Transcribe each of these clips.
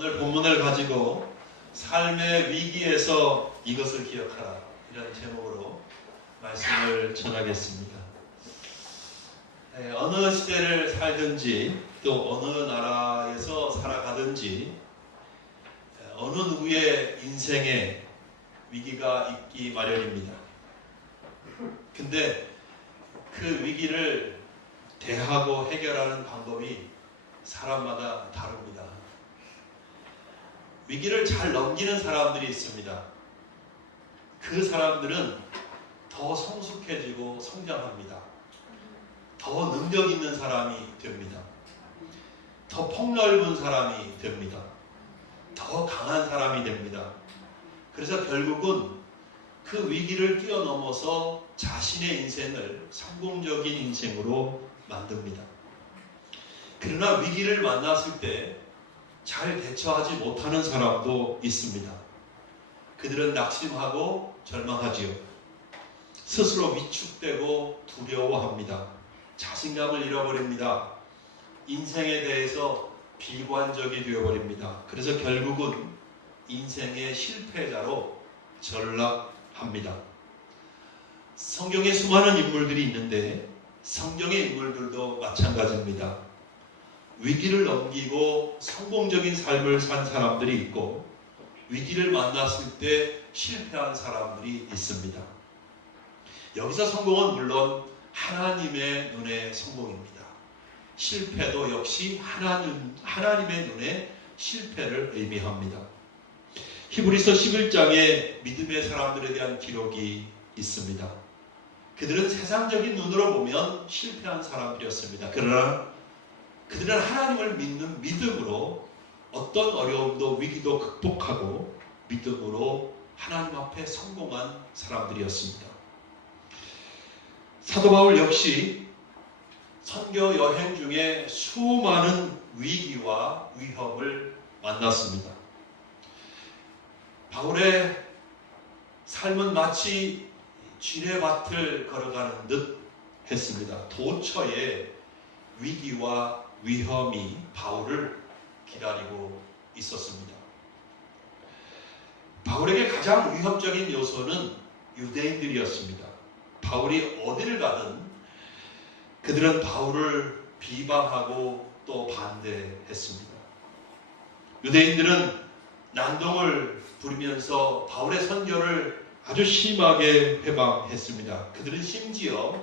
오늘 본문을 가지고 삶의 위기에서 이것을 기억하라, 이런 제목으로 말씀을 전하겠습니다. 어느 시대를 살든지 또 어느 나라에서 살아가든지 어느 누구의 인생에 위기가 있기 마련입니다. 근데 그 위기를 대하고 해결하는 방법이 사람마다 다릅니다. 위기를 잘 넘기는 사람들이 있습니다. 그 사람들은 더 성숙해지고 성장합니다. 더 능력 있는 사람이 됩니다. 더 폭넓은 사람이 됩니다. 더 강한 사람이 됩니다. 그래서 결국은 그 위기를 뛰어넘어서 자신의 인생을 성공적인 인생으로 만듭니다. 그러나 위기를 만났을 때 잘 대처하지 못하는 사람도 있습니다. 그들은 낙심하고 절망하지요. 스스로 위축되고 두려워합니다. 자신감을 잃어버립니다. 인생에 대해서 비관적이 되어버립니다. 그래서 결국은 인생의 실패자로 전락합니다. 성경에 수많은 인물들이 있는데 성경의 인물들도 마찬가지입니다. 위기를 넘기고 성공적인 삶을 산 사람들이 있고 위기를 만났을 때 실패한 사람들이 있습니다. 여기서 성공은 물론 하나님의 눈의 성공입니다. 실패도 역시 하나님의 눈의 실패를 의미합니다. 히브리서 11장에 믿음의 사람들에 대한 기록이 있습니다. 그들은 세상적인 눈으로 보면 실패한 사람들이었습니다. 그러나 그들은 하나님을 믿는 믿음으로 어떤 어려움도 위기도 극복하고 믿음으로 하나님 앞에 성공한 사람들이었습니다. 사도 바울 역시 선교 여행 중에 수많은 위기와 위협을 만났습니다. 바울의 삶은 마치 지뢰밭을 걸어가는 듯 했습니다. 도처에 위기와 위험이 바울을 기다리고 있었습니다. 바울에게 가장 위협적인 요소는 유대인들이었습니다. 바울이 어디를 가든 그들은 바울을 비방하고 또 반대했습니다. 유대인들은 난동을 부리면서 바울의 선교를 아주 심하게 회방했습니다. 그들은 심지어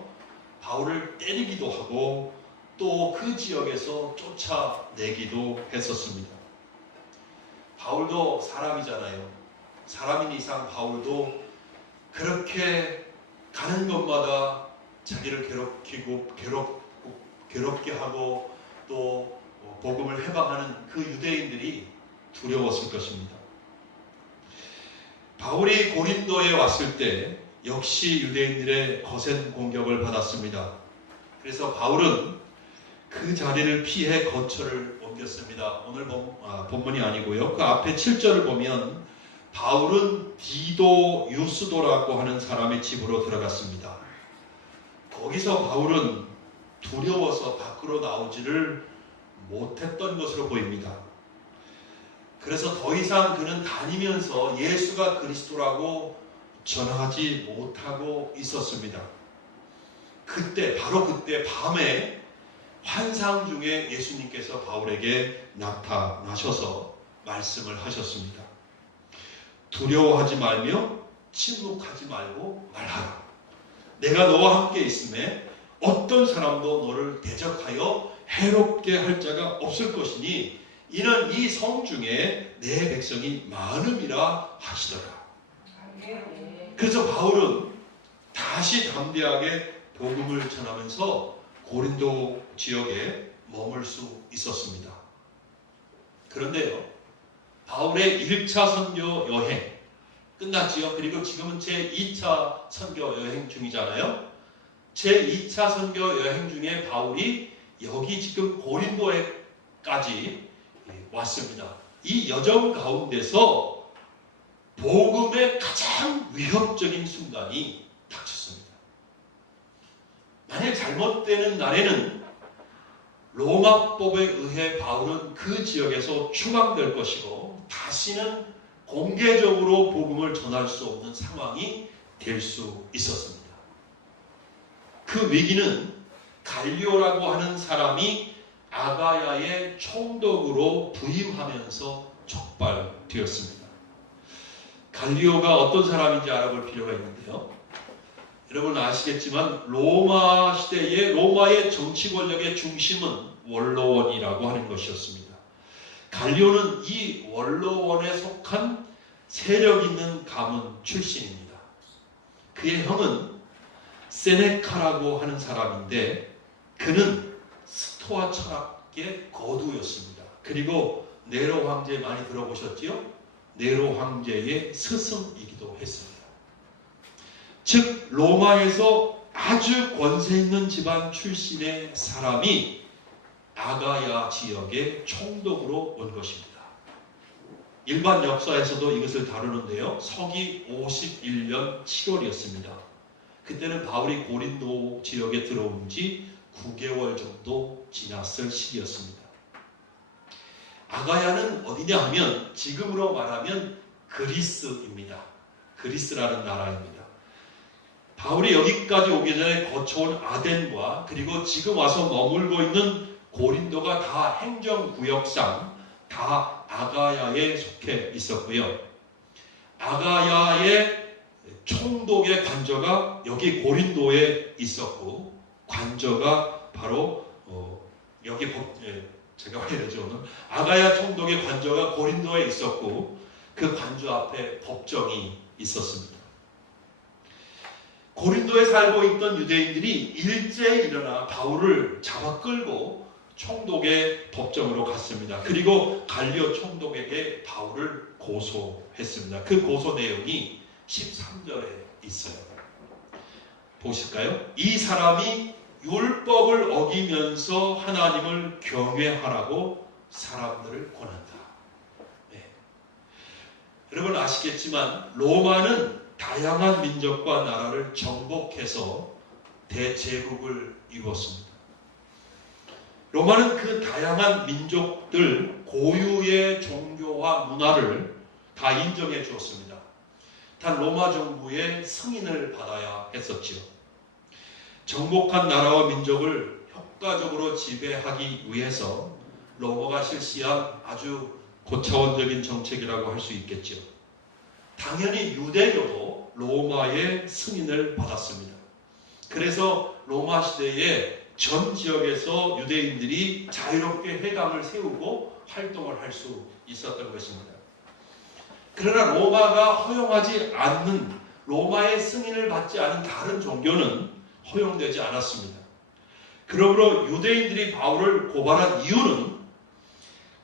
바울을 때리기도 하고 또 그 지역에서 쫓아내기도 했었습니다. 바울도 사람이잖아요. 사람인 이상 바울도 그렇게 가는 곳마다 자기를 괴롭게 하고 또 복음을 회방하는 그 유대인들이 두려웠을 것입니다. 바울이 고린도에 왔을 때 역시 유대인들의 거센 공격을 받았습니다. 그래서 바울은 그 자리를 피해 거처를 옮겼습니다. 오늘 본문이 아니고요. 그 앞에 7절을 보면 바울은 디도 유스도라고 하는 사람의 집으로 들어갔습니다. 거기서 바울은 두려워서 밖으로 나오지를 못했던 것으로 보입니다. 그래서 더 이상 그는 다니면서 예수가 그리스도라고 전하지 못하고 있었습니다. 바로 그때 밤에 환상 중에 예수님께서 바울에게 나타나셔서 말씀을 하셨습니다. 두려워하지 말며 침묵하지 말고 말하라. 내가 너와 함께 있음에 어떤 사람도 너를 대적하여 해롭게 할 자가 없을 것이니 이는 이 성 중에 내 백성이 많음이라 하시더라. 그래서 바울은 다시 담대하게 복음을 전하면서 고린도 지역에 머물 수 있었습니다. 그런데요, 바울의 1차 선교 여행 끝났지요. 그리고 지금은 제2차 선교 여행 중이잖아요. 제2차 선교 여행 중에 바울이 여기 지금 고린도에까지 왔습니다. 이 여정 가운데서 복음의 가장 위협적인 순간이 닥쳤습니다. 만약 잘못되는 날에는 로마법에 의해 바울은 그 지역에서 추방될 것이고 다시는 공개적으로 복음을 전할 수 없는 상황이 될 수 있었습니다. 그 위기는 갈리오라고 하는 사람이 아가야의 총독으로 부임하면서 촉발되었습니다. 갈리오가 어떤 사람인지 알아볼 필요가 있는데요. 여러분 아시겠지만 로마 시대의 로마의 정치 권력의 중심은 원로원이라고 하는 것이었습니다. 갈리오는 이 원로원에 속한 세력 있는 가문 출신입니다. 그의 형은 세네카라고 하는 사람인데 그는 스토아 철학의 거두였습니다. 그리고 네로 황제 많이 들어보셨지요? 네로 황제의 스승이기도 했습니다. 즉 로마에서 아주 권세 있는 집안 출신의 사람이 아가야 지역의 총독으로 온 것입니다. 일반 역사에서도 이것을 다루는데요. 서기 51년 7월이었습니다. 그때는 바울이 고린도 지역에 들어온 지 9개월 정도 지났을 시기였습니다. 아가야는 어디냐 하면 지금으로 말하면 그리스입니다. 그리스라는 나라입니다. 바울이 여기까지 오기 전에 거쳐온 아덴과 그리고 지금 와서 머물고 있는 고린도가 다 행정구역상 다 아가야에 속해 있었고요. 아가야의 총독의 관저가 여기 고린도에 있었고 관저가 바로 여기 제가 왜 이러죠 오늘? 아가야 총독의 관저가 고린도에 있었고 그 관저 앞에 법정이 있었습니다. 고린도에 살고 있던 유대인들이 일제히 일어나 바울을 잡아 끌고 총독의 법정으로 갔습니다. 그리고 갈리오 총독에게 바울을 고소했습니다. 그 고소 내용이 13절에 있어요. 보실까요? 이 사람이 율법을 어기면서 하나님을 경외하라고 사람들을 권한다. 네. 여러분 아시겠지만 로마는 다양한 민족과 나라를 정복해서 대제국을 이루었습니다. 로마는 그 다양한 민족들 고유의 종교와 문화를 다 인정해 주었습니다. 단 로마 정부의 승인을 받아야 했었지요. 정복한 나라와 민족을 효과적으로 지배하기 위해서 로마가 실시한 아주 고차원적인 정책이라고 할 수 있겠지요. 당연히 유대교도 로마의 승인을 받았습니다. 그래서 로마 시대에 전 지역에서 유대인들이 자유롭게 회당을 세우고 활동을 할 수 있었던 것입니다. 그러나 로마가 허용하지 않는 로마의 승인을 받지 않은 다른 종교는 허용되지 않았습니다. 그러므로 유대인들이 바울을 고발한 이유는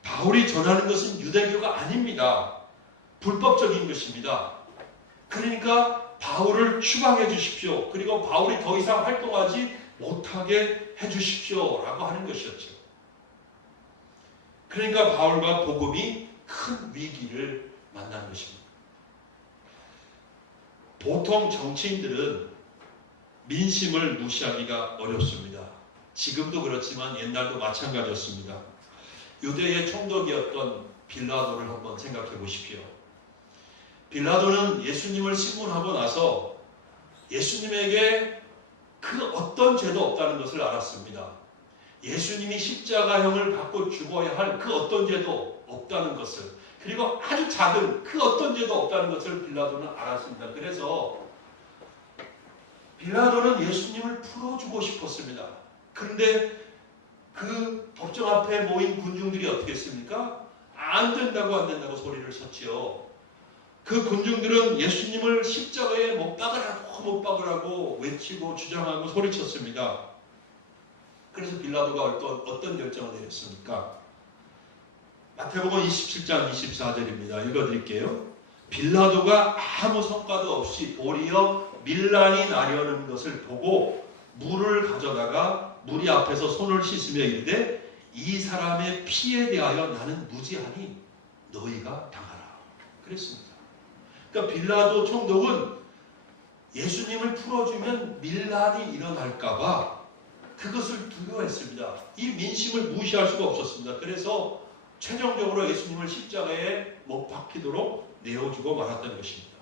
바울이 전하는 것은 유대교가 아닙니다. 불법적인 것입니다. 그러니까 바울을 추방해 주십시오. 그리고 바울이 더 이상 활동하지 못하게 해 주십시오 라고 하는 것이었죠. 그러니까 바울과 복음이 큰 위기를 만난 것입니다. 보통 정치인들은 민심을 무시하기가 어렵습니다. 지금도 그렇지만 옛날도 마찬가지였습니다. 유대의 총독이었던 빌라도를 한번 생각해 보십시오. 빌라도는 예수님을 신문하고 나서 예수님에게 그 어떤 죄도 없다는 것을 알았습니다. 예수님이 십자가형을 받고 죽어야 할 그 어떤 죄도 없다는 것을, 그리고 아주 작은 그 어떤 죄도 없다는 것을 빌라도는 알았습니다. 그래서 빌라도는 예수님을 풀어주고 싶었습니다. 그런데 그 법정 앞에 모인 군중들이 어떻게 했습니까? 안 된다고 소리를 쳤지요. 그 군중들은 예수님을 십자가에 못 박으라고 외치고 주장하고 소리쳤습니다. 그래서 빌라도가 어떤 결정을 내렸습니까? 마태복음 27장 24절입니다. 읽어드릴게요. 빌라도가 아무 성과도 없이 도리어 밀란이 나려는 것을 보고 물을 가져다가 무리 앞에서 손을 씻으며 이르되 이 사람의 피에 대하여 나는 무지하니 너희가 당하라. 그랬습니다. 그러니까 빌라도 총독은 예수님을 풀어주면 밀란이 일어날까봐 그것을 두려워했습니다. 이 민심을 무시할 수가 없었습니다. 그래서 최종적으로 예수님을 십자가에 못 박히도록 내어주고 말았던 것입니다.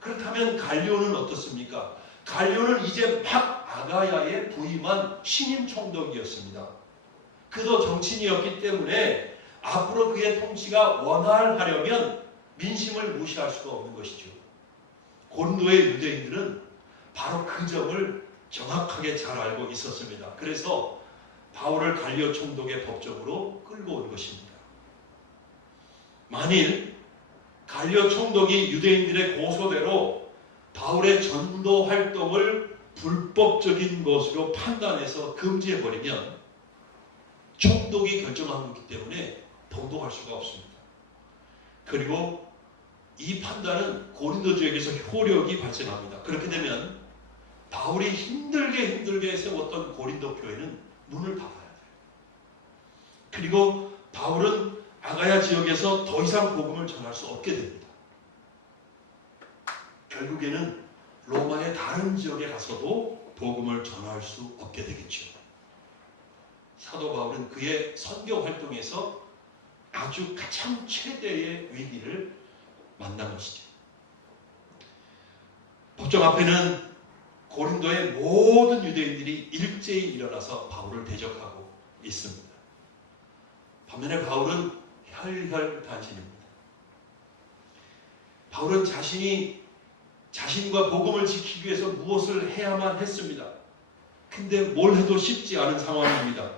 그렇다면 갈리오는 어떻습니까? 갈리오는 이제 막 아가야에 부임한 신임 총독이었습니다. 그도 정치인이었기 때문에 앞으로 그의 통치가 원활하려면 민심을 무시할 수가 없는 것이죠. 고린도의 유대인들은 바로 그 점을 정확하게 잘 알고 있었습니다. 그래서 바울을 갈리오 총독의 법정으로 끌고 온 것입니다. 만일 갈리오 총독이 유대인들의 고소대로 바울의 전도 활동을 불법적인 것으로 판단해서 금지해버리면 총독이 결정한 거기 때문에 봉독할 수가 없습니다. 그리고 이 판단은 고린도 지역에서 효력이 발생합니다. 그렇게 되면 바울이 힘들게 세웠던 고린도 교회는 문을 닫아야 돼요. 그리고 바울은 아가야 지역에서 더 이상 복음을 전할 수 없게 됩니다. 결국에는 로마의 다른 지역에 가서도 복음을 전할 수 없게 되겠죠. 사도 바울은 그의 선교 활동에서 아주 가장 최대의 위기를 만난 것이죠. 법정 앞에는 고린도의 모든 유대인들이 일제히 일어나서 바울을 대적하고 있습니다. 반면에 바울은 혈혈단신입니다. 바울은 자신과 복음을 지키기 위해서 무엇을 해야만 했습니다. 근데 뭘 해도 쉽지 않은 상황입니다.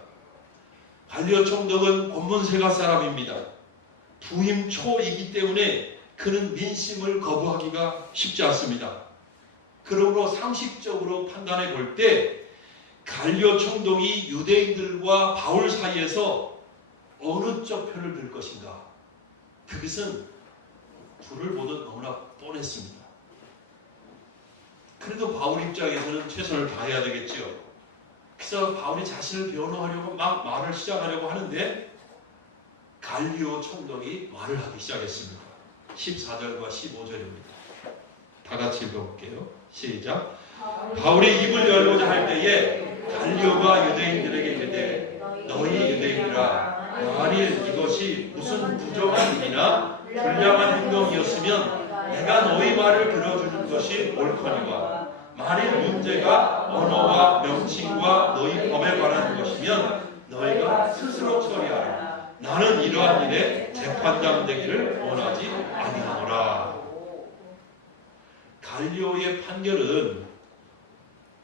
갈리오 총독은 권문세가 사람입니다. 부임 초이기 때문에 그는 민심을 거부하기가 쉽지 않습니다. 그러므로 상식적으로 판단해 볼 때 갈리오 총독이 유대인들과 바울 사이에서 어느 쪽 편을 들 것인가? 그것은 불을 보듯 너무나 뻔했습니다. 그래도 바울 입장에서는 최선을 다해야 되겠죠. 그래서 바울이 자신을 변호하려고 막 말을 시작하려고 하는데 갈리오 총독이 말을 하기 시작했습니다. 14절과 15절입니다. 다 같이 읽어볼게요. 시작. 바울이 입을 열고자 할 때에 갈리오가 유대인들에게 이르되 너희 유대인들아 만일 이것이 무슨 부정한 일이나 불량한 행동이었으면 내가 너희 말을 들어주는 것이 옳거니와 만일 문제가 언어와 명칭과 너희 법에 관한 것이면 너희가 스스로 처리하라. 나는 이러한 일에 재판장 되기를 원하지 아니하노라. 갈리오의 판결은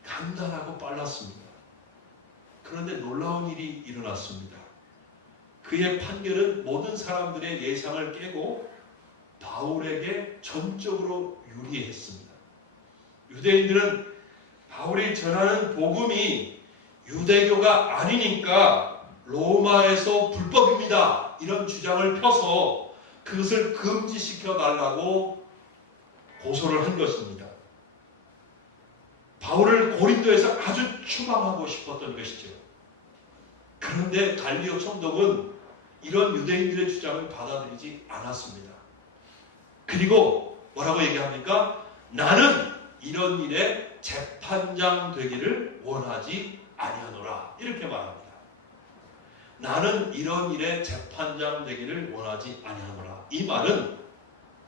간단하고 빨랐습니다. 그런데 놀라운 일이 일어났습니다. 그의 판결은 모든 사람들의 예상을 깨고 바울에게 전적으로 유리했습니다. 유대인들은 바울이 전하는 복음이 유대교가 아니니까 로마에서 불법입니다. 이런 주장을 펴서 그것을 금지시켜 달라고 고소를 한 것입니다. 바울을 고린도에서 아주 추방하고 싶었던 것이죠. 그런데 갈리오 총독은 이런 유대인들의 주장을 받아들이지 않았습니다. 그리고 뭐라고 얘기합니까? 나는 이런 일에 재판장 되기를 원하지 아니하노라. 이렇게 말합니다. 나는 이런 일에 재판장 되기를 원하지 아니하노라. 이 말은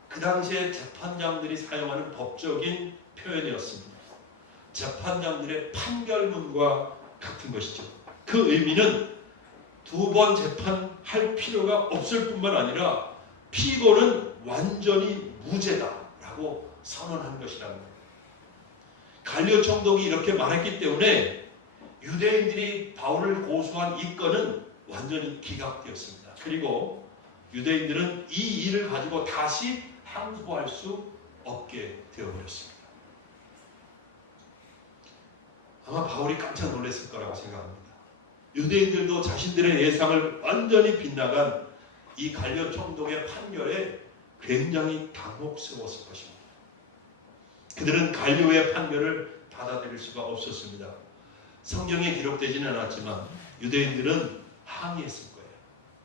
그 당시에 재판장들이 사용하는 법적인 표현이었습니다. 재판장들의 판결문과 같은 것이죠. 그 의미는 두 번 재판할 필요가 없을 뿐만 아니라 피고는 완전히 무죄다라고 선언한 것이라는 거예요. 갈리오 총독이 이렇게 말했기 때문에 유대인들이 바울을 고소한 이 건은 완전히 기각되었습니다. 그리고 유대인들은 이 일을 가지고 다시 항소할 수 없게 되어버렸습니다. 아마 바울이 깜짝 놀랐을 거라고 생각합니다. 유대인들도 자신들의 예상을 완전히 빗나간 이 갈리오 총독의 판결에 굉장히 당혹스러웠을 것입니다. 그들은 갈리오의 판결을 받아들일 수가 없었습니다. 성경에 기록되지는 않았지만 유대인들은 항의했을 거예요.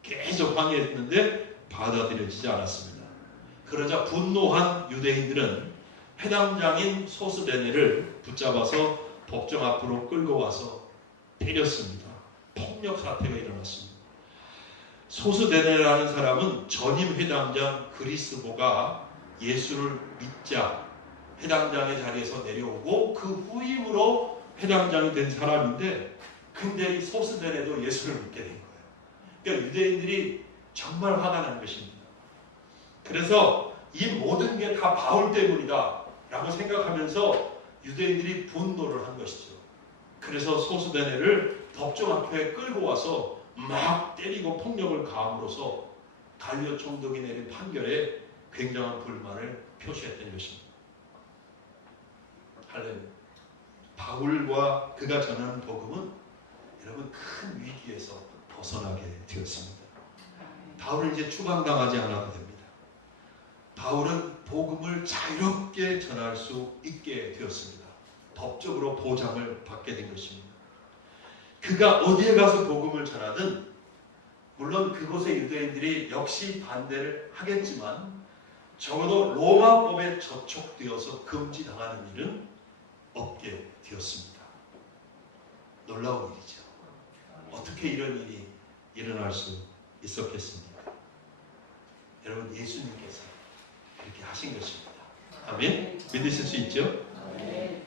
계속 항의했는데 받아들여지지 않았습니다. 그러자 분노한 유대인들은 회당장인 소스데네를 붙잡아서 법정 앞으로 끌고 와서 때렸습니다. 폭력 사태가 일어났습니다. 소스데네라는 사람은 전임 회당장 그리스보가 예수를 믿자 회당장의 자리에서 내려오고 그 후임으로 회당장이 된 사람인데, 근데 이 소스데네도 예수를 믿게 된 거예요. 그러니까 유대인들이 정말 화가 난 것입니다. 그래서 이 모든 게 다 바울 때문이다 라고 생각하면서 유대인들이 분노를 한 것이죠. 그래서 소스데네를 법정 앞에 끌고 와서 막 때리고 폭력을 가함으로써 갈리오 총독이 내린 판결에 굉장한 불만을 표시했던 것입니다. 할렐루야. 바울과 그가 전하는 복음은 여러분 큰 위기에서 벗어나게 되었습니다. 바울은 이제 추방당하지 않아도 됩니다. 바울은 복음을 자유롭게 전할 수 있게 되었습니다. 법적으로 보장을 받게 된 것입니다. 그가 어디에 가서 복음을 전하든, 물론 그곳의 유대인들이 역시 반대를 하겠지만 적어도 로마법에 저촉되어서 금지당하는 일은 없게 되었습니다. 놀라운 일이죠. 어떻게 이런 일이 일어날 수 있었겠습니까? 여러분, 예수님께서 그렇게 하신 것입니다. 아멘? 믿으실 수 있죠?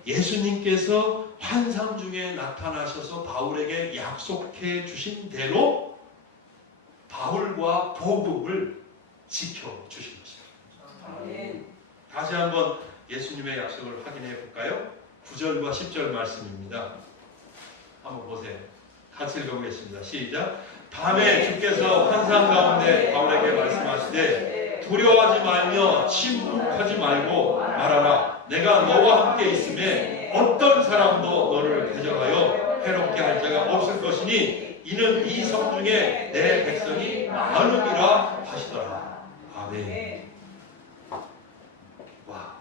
예수님께서 환상 중에 나타나셔서 바울에게 약속해 주신 대로 바울과 복음을 지켜주신 것입니다. 다시 한번 예수님의 약속을 확인해 볼까요? 9절과 10절 말씀입니다. 한번 보세요. 같이 읽어보겠습니다. 시작. 밤에 주께서 환상 가운데 바울에게 말씀하시되 두려워하지 말며 침묵하지 말고 말하라. 내가 너와 함께 있음에 어떤 사람도 너를 대적하여 해롭게 할 자가 없을 것이니 이는 이 성 중에 내 백성이 많음이라 하시더라. 아멘. 와,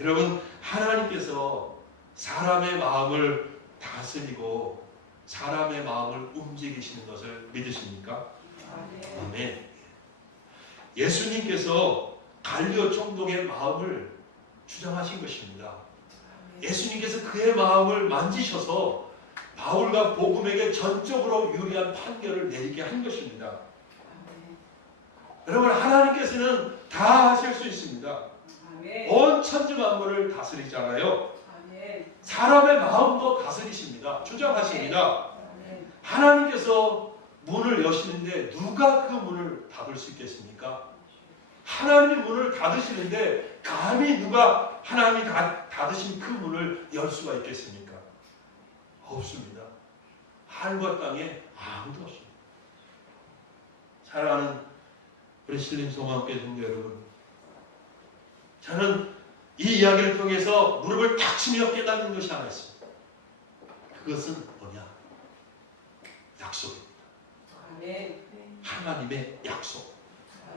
여러분, 하나님께서 사람의 마음을 다스리고 사람의 마음을 움직이시는 것을 믿으십니까? 아멘. 예수님께서 갈리오 총독의 마음을 주장하신 것입니다. 예수님께서 그의 마음을 만지셔서 바울과 복음에게 전적으로 유리한 판결을 내리게 한 것입니다. 여러분, 하나님께서는 다 하실 수 있습니다. 온 천지 만물을 다스리잖아요. 사람의 마음도 다스리십니다. 주장하십니다. 하나님께서 문을 여시는데 누가 그 문을 닫을 수 있겠습니까? 하나님이 문을 닫으시는데 감히 누가 하나님이 닫으신 그 문을 열 수가 있겠습니까? 없습니다. 하늘과 땅에 아무도 없습니다. 사랑하는 우리 신림 성황교회 성도 여러분, 저는 이 이야기를 통해서 무릎을 탁 치며 깨닫는 것이 하나 있습니다. 그것은 뭐냐? 약속입니다. 하나님의 약속,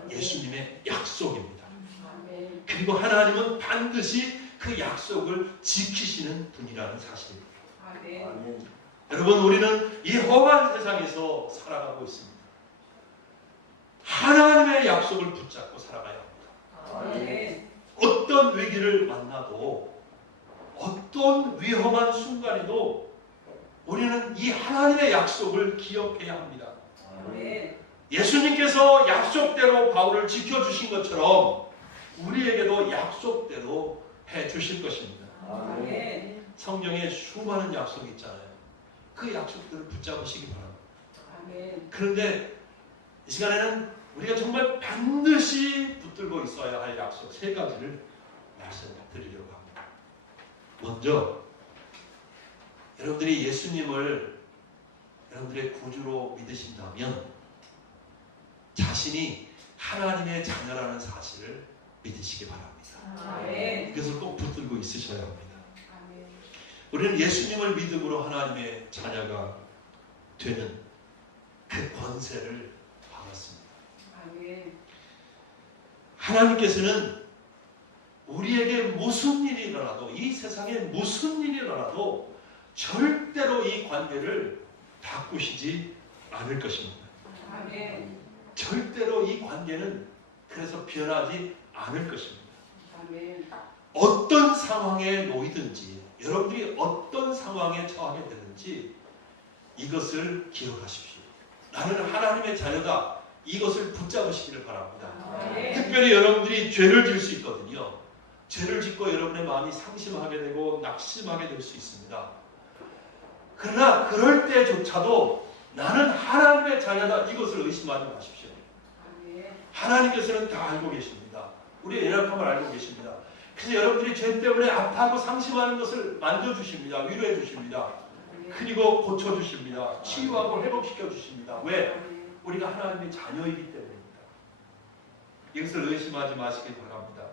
예수님의 약속입니다. 그리고 하나님은 반드시 그 약속을 지키시는 분이라는 사실입니다. 여러분, 우리는 이 험한 세상에서 살아가고 있습니다. 하나님의 약속을 붙잡고 살아가야 합니다. 어떤 위기를 만나도, 어떤 위험한 순간에도 우리는 이 하나님의 약속을 기억해야 합니다. 예수님께서 약속대로 바울을 지켜주신 것처럼 우리에게도 약속대로 해주실 것입니다. 성경에 수많은 약속이 있잖아요. 그 약속들을 붙잡으시기 바랍니다. 그런데 이 시간에는 우리가 정말 반드시 붙들고 있어야 할 약속 3가지를 말씀드리려고 합니다. 먼저, 여러분들이 예수님을 여러분들의 구주로 믿으신다면 자신이 하나님의 자녀라는 사실을 믿으시기 바랍니다. 이것을 꼭 붙들고 있으셔야 합니다. 우리는 예수님을 믿음으로 하나님의 자녀가 되는 그 권세를 받았습니다. 하나님께서는 우리에게 무슨 일이 일어나도, 이 세상에 무슨 일이 일어나도 절대로 이 관계를 바꾸시지 않을 것입니다. 절대로 이 관계는 그래서 변하지 않을 것입니다. 어떤 상황에 놓이든지, 여러분들이 어떤 상황에 처하게 되든지 이것을 기억하십시오. 나는 하나님의 자녀다. 이것을 붙잡으시기를 바랍니다. 특별히 여러분들이 죄를 지을 수 있거든요. 죄를 짓고 여러분의 마음이 상심하게 되고 낙심하게 될 수 있습니다. 그러나 그럴 때조차도 나는 하나님의 자녀다. 이것을 의심하지 마십시오. 하나님께서는 다 알고 계십니다. 우리의 연약함을 알고 계십니다. 그래서 여러분들이 죄 때문에 아파하고 상심하는 것을 만져주십니다. 위로해 주십니다. 그리고 고쳐주십니다. 치유하고 회복시켜 주십니다. 왜? 우리가 하나님의 자녀이기 때문입니다. 이것을 의심하지 마시길 바랍니다.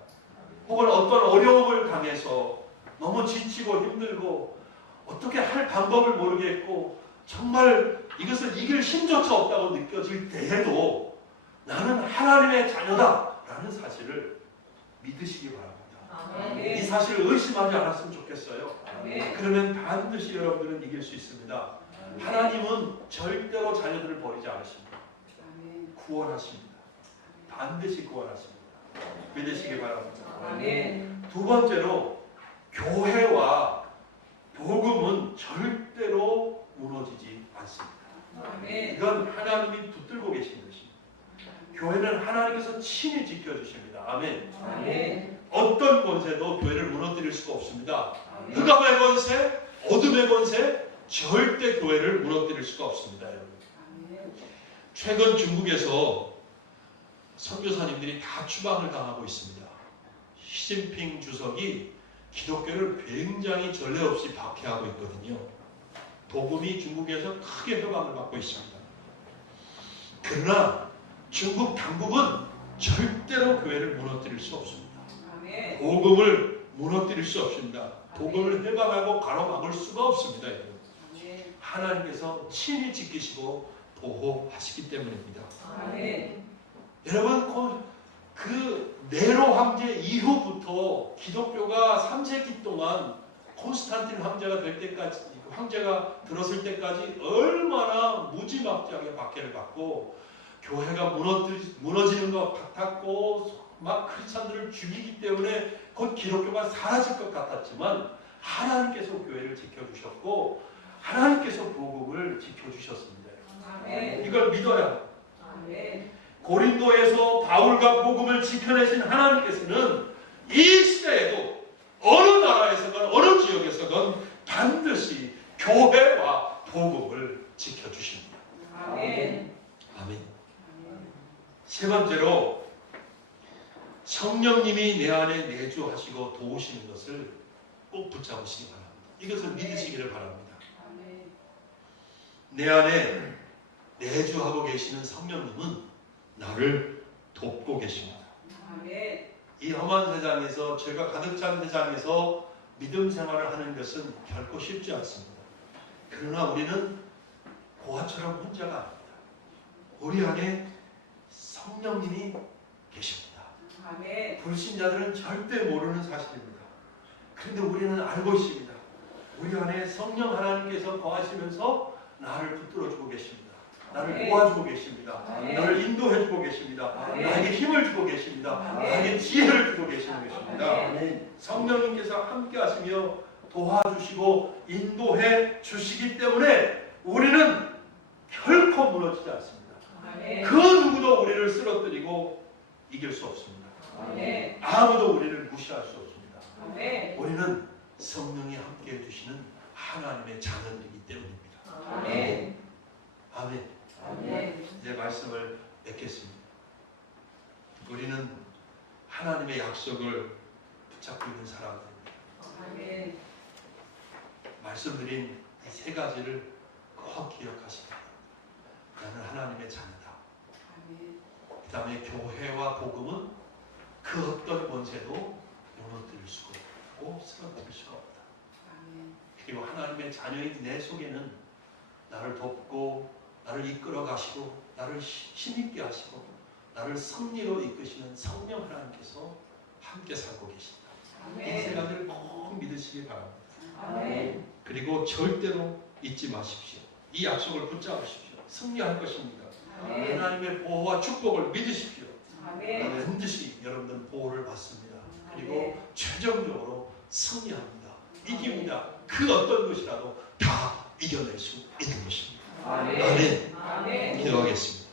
혹은 어떤 어려움을 당해서 너무 지치고 힘들고 어떻게 할 방법을 모르겠고 정말 이것을 이길 힘조차 없다고 느껴질 때에도 나는 하나님의 자녀다 라는 사실을 믿으시기 바랍니다. 이 사실을 의심하지 않았으면 좋겠어요. 그러면 반드시 여러분들은 이길 수 있습니다. 하나님은 절대로 자녀들을 버리지 않으십니다. 구원하십니다. 반드시 구원하십니다. 믿으시기 바랍니다. 두 번째로 교회와 복음은 절대로 무너지지 않습니다. 이건 하나님이 붙들고 계신 것입니다. 교회는 하나님께서 친히 지켜주십니다. 아멘. 어떤 권세도 교회를 무너뜨릴 수가 없습니다. 흑암의 권세, 어둠의 권세, 절대 교회를 무너뜨릴 수가 없습니다. 여러분. 최근 중국에서 선교사님들이 다 추방을 당하고 있습니다. 시진핑 주석이 기독교를 굉장히 전례 없이 박해하고 있거든요. 복음이 중국에서 크게 회방을 받고 있습니다. 그러나 중국 당국은 절대로 교회를 무너뜨릴 수 없습니다. 복음을 무너뜨릴 수 없습니다. 복음을 회방하고 가로막을 수가 없습니다. 하나님께서 친히 지키시고 보호하시기 때문입니다. 여러분 그 네로 황제 이후부터 기독교가 3세기 동안 콘스탄틴 황제가 될 때까지 황제가 들었을 때까지 얼마나 무지막지하게 박해를 받고 교회가 무너지는 것 같았고 막 크리스찬들을 죽이기 때문에 곧 기독교가 사라질 것 같았지만 하나님께서 교회를 지켜주셨고 하나님께서 복음을 지켜주셨습니다. 이걸 믿어야 합니다. 고린도에서 바울과 복음을 지켜내신 하나님께서는 이 시대에도 어느 나라에서건 어느 지역에서건 반드시 교회와 복음을 지켜주십니다. 아멘. 세 번째로 성령님이 내 안에 내주하시고 도우시는 것을 꼭 붙잡으시기 바랍니다. 이것을 믿으시기를 바랍니다. 내 안에 내주하고 계시는 성령님은 나를 돕고 계십니다. 이 험한 세상에서 죄가 가득 찬 세상에서 믿음 생활을 하는 것은 결코 쉽지 않습니다. 그러나 우리는 고아처럼 혼자가 아닙니다. 우리 안에 성령님이 계십니다. 불신자들은 절대 모르는 사실입니다. 그런데 우리는 알고 있습니다. 우리 안에 성령 하나님께서 거하시면서 나를 붙들어주고 계십니다. 나를 도와주고 계십니다. 나를 인도해주고 계십니다. 나에게 힘을 주고 계십니다. 나에게 지혜를 주고 계시는 것입니다. 성령님께서 함께 하시며 도와주시고 인도해 주시기 때문에 우리는 결코 무너지지 않습니다. 그 누구도 우리를 쓰러뜨리고 이길 수 없습니다. 아무도 우리를 무시할 수 없습니다. 우리는 성령이 함께 해주시는 하나님의 자녀들이기 때문입니다. 아멘. 이제 말씀을 맺겠습니다. 우리는 하나님의 약속을 붙잡고 있는 사람들입니다. 말씀드린 이 세 가지를 꼭 기억하시기 바랍니다. 나는 하나님의 자녀다. 그 다음에 교회와 복음은 그 어떤 권세도 무너뜨릴 수가 없고 쓰러뜨릴 수가 없다. 그리고 하나님의 자녀인 내 속에는 나를 돕고 나를 이끌어 가시고 나를 힘있게 하시고 나를 승리로 이끄시는 성령 하나님께서 함께 살고 계신다. 이 세 가지를 꼭 믿으시기 바랍니다. 그리고 절대로 잊지 마십시오. 이 약속을 붙잡으십시오. 승리할 것입니다. 하나님의 보호와 축복을 믿으십시오. 반드시 여러분들은 보호를 받습니다. 그리고 최종적으로 승리합니다. 이깁니다. 그 어떤 것이라도 다 이겨낼 수 있는 것입니다. 아멘. 기도하겠습니다.